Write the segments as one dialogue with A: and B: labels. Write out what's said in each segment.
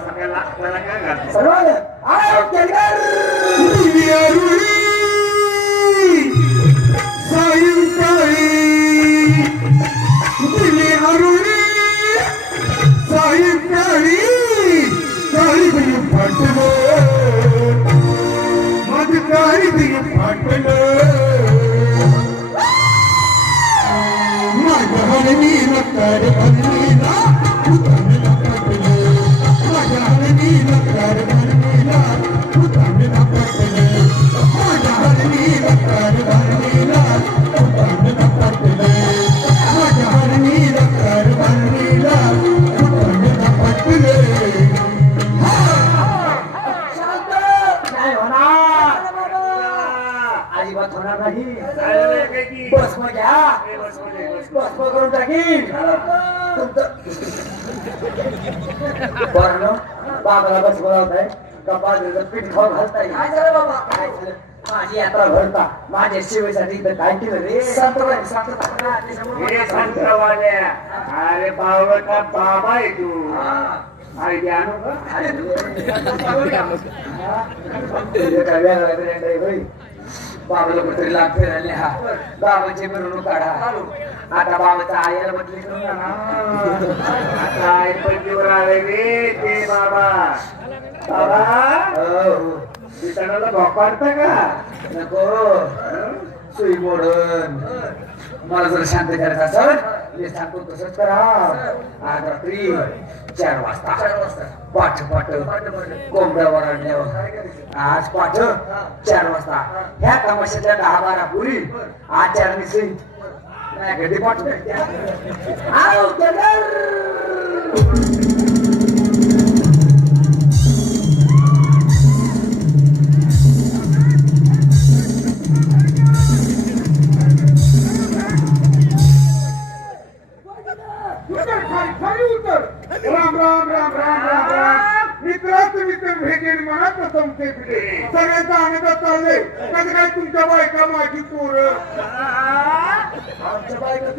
A: सगळ्या लागताना काय घालतो
B: सर्वांना आय केलकर
C: सायंकाळी
B: अजिबात होणार नाही. मग घ्या. मग करून टाकीन बाबाला का बाजरीचं पीठ घालताय काय झालं बाबा? काय झालं? माझी यात्रा भरता. माझ्या सेवेसाठी इथं काय केलं रे? संत
A: संतवाल्या. अरे बावळटा बाबा आहे तू? आई द्या आणू का?
B: बाबाला लाग फिरायला हा बाबाची मिरवणूक काढा. आता बाबाचा आईला
A: हा, आता आई पलटीवर आले रे ते बाबा. बाबा विचारायला भोपाडता का?
B: नको. सुई मोडन. मला जर शांत करायचं असेल. मी सांगतो तसंच करा आज रात्री चार वाजता. पाठ पाठ कोंबड्यावर आणल्यावर. आज पाठ चार वाजता. ह्या तमाशाच्या दहा बारा पुरी आचार सहित नाही. कधी पाठ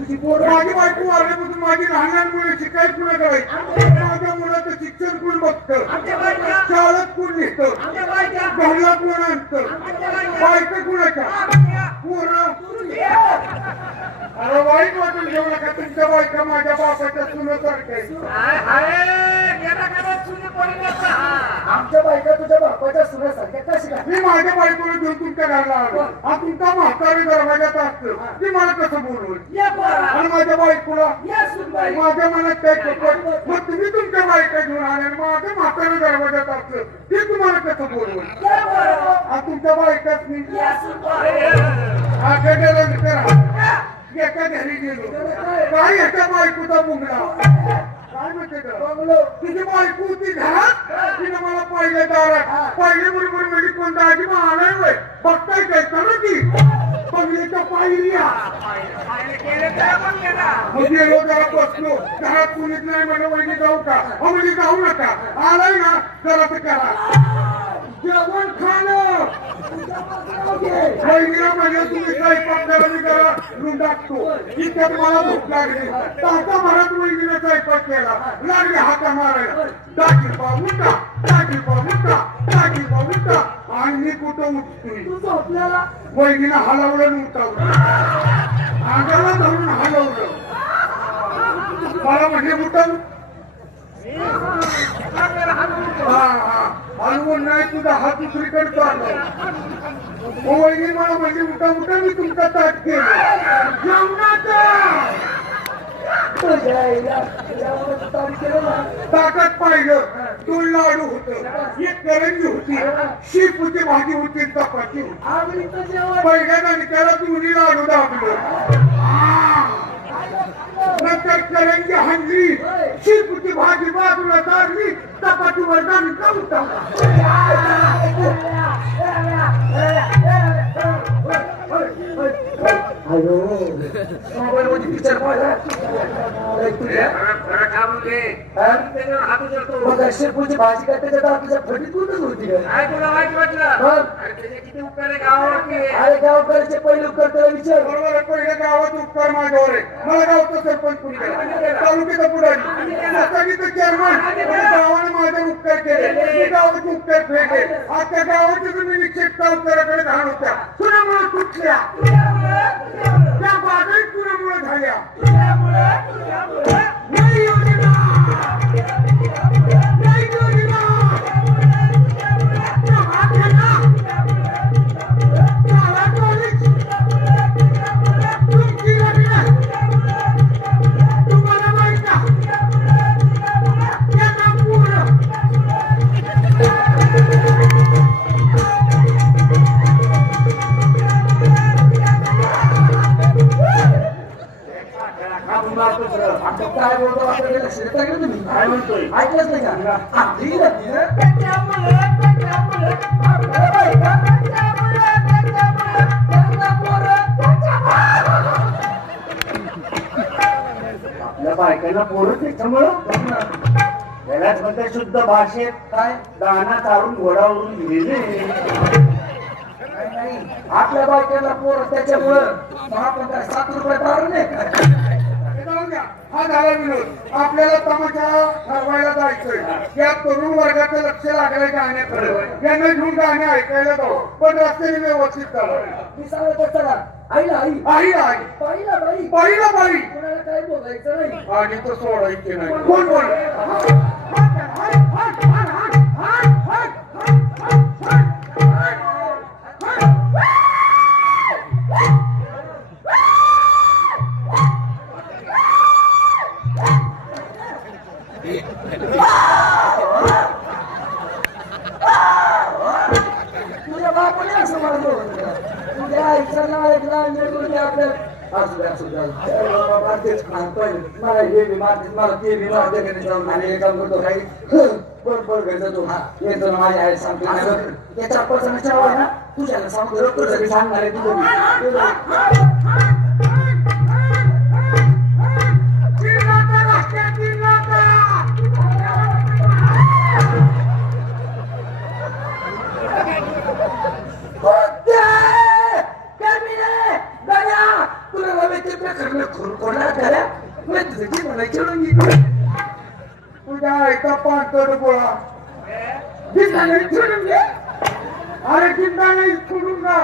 D: माझी
B: बायको
D: आल्यापासून माझी लहान लहान मुलं शिकायला कुणा करायची? माझ्या मुलाचं शिक्षण कोण बघतं? शाळेत कोण नेतं? घरला कोण आणतं? बायका कुणाच्या? पोरं अरे वाईट वाटून घेऊ नका तुमच्या बायका माझ्या बापाच्या सुनासारख्या.
B: आमच्या बायका तुझ्या बापाच्या सुनासारख्या कशी काय?
D: मी माझ्या बायकोला घेऊन तुमच्या घरला आलो हा तुमचा म्हातारी दरवाजात असतं. ती मला कसं बोलवल आणि माझ्या बायकोला? माझ्या मनात काय कपट मग तुम्ही तुमच्या बायका घेऊन आले आणि माझं म्हातारी दरवाजात असतं. ते तुम्हाला कसं बोलवल हा तुमच्या बायकाच मी आखाड्याला की एका घरी गेलो. काय एका बायकोचा मुंगला काय म्हणते का? तुझी बायको होती घरात तिने मला पहिले दारात पहिले बरोबर म्हणजे कोण दाजी आलाय वय बघताय काय? करू की. बंगल्याच्या पायऱ्या मग गेलो जरा बसलो. घरात कुणीच नाही म्हणलं म्हणजे जाऊ का? हो म्हणजे जाऊ नका. आलाय ना. जरा ते करा. जेवण खाणं. तुम्ही करा टाकतो इतक्यात मला भूक लागली स्वयंपाक केला लागले मारायला टाकी टाकी टाकी आणि मी कुठं उठतोय वहिनीनं हलवलं उठावलं धरून हलवलं मला म्हणजे उठव हा हलवून नाही तुझा हात दुसरीकडे चालला ओ वहिनी मला म्हणजे उठा उठा मी तुमचा ताट केलं ताटात पाहिलं दोन लाडू होत एक करंजी होती शीप होती भाजी होती चपाती होती. पहिल्या नानिकाला दोन्ही लाडू दाबलं. नंतर करंजी हा आणली शिरपूची भाजी बाजूला काढली चपातीवर जाणी करून टाका
B: मोबाईल मध्ये पिक्चर? पाहिला शेपूची भाजी काय त्याच्यात आपल्या फटीत कुठं होती का? मग? अरे गावकरचे पहिले उपकार त्याला विचार.
D: बरोबर आहे, पहिले गावात उपकार माझ्यावर आहे. मला गावचा सरपंच कुणी केला तालुक्याचा पुढारी. सोसायटीचं चेअरमन गावाने माझे उपकार केले. मी गावाचे उपकार फेडले. आता गावाचे तुम्ही निश्चित गावकऱ्याकडे घाण होत्या. तुटल्या. त्या झाल्या.
A: बायकांना पोरं त्याच्यामुळं यालाच म्हणते शुद्ध भाषेत काय? दाना चारून घोडावरून गेले
B: आपल्या बायकांना पोर त्याच्यामुळं मग सात रुपये
D: पारून आहे द्या. हा झाला विनोद आपल्याला तमाशा ठरवायला जायचंय. या तरुण वर्गाचं लक्ष लागलंय गाण्याकडे. यांना घेऊन गाणे ऐकायला जाऊ. पण रस्त्याने व्यवस्थित चालू.
B: आईला आई.
D: आई आई.
B: बाईला बाई.
D: बाई.
B: कोणाला काय बोलायचं नाही.
D: आणि तो सोडायचे नाही. कोण बोल
B: तुझ्या बापाने असं म्हणतो तुझ्या आणि तुझ्या आपल्या तेच मला हे बी मला ते बी जाऊन. आणि काम करतो काही पण पण हा येतो माझ्या आई सांगतो. त्याच्या तुझ्याला सांगतो. सांगणार आहे तुझं
D: तुझ्या आईचा पाणतड गोळा अरे जिंदा नाही छोडूंगा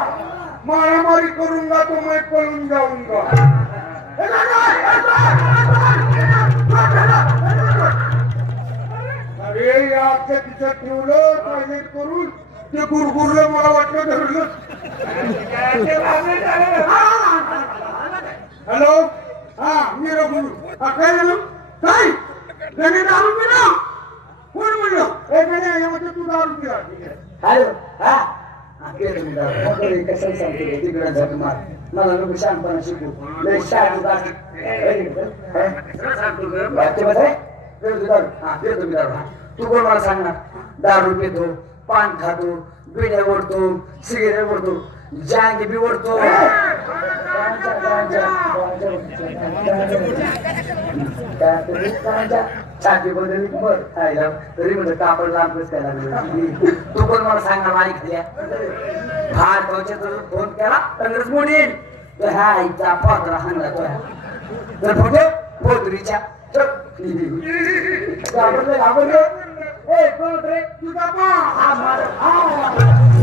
D: मारामारी करूंगा तो मैं पळून जाऊंगा अरे या आजच्या ठेवलं टॉयलेट करून. ते गुरगुरलं मला वाटलं धरलं. हॅलो हा मी रघुरू हा काय झालं? काय? त्याने दारू पिला? कोण म्हणलं? एखाद्या यामध्ये तू दारू पिला.
B: हॅलो? हा? सांगतो तिकडे मार. मला शिकू. लय हा, हा. तू कोण मला सांगणार? दारू पितो पान खातो बिड्या ओढतो सिगरेट ओढतो. जागे बिवडतो ओढतो गांजा, गांजा, खायला तरी म्हणजे कापड लांबच काय लागलं. तू पण मला सांगा माहिती खाल्या भात फोन केला तरच मोडीन तर ह्या आईचा पात्रा हाणला तो तर फोटो पोतरीच्या घाबरले घाबरले. ए कोण रे?
D: तुझा
B: हा मार. हा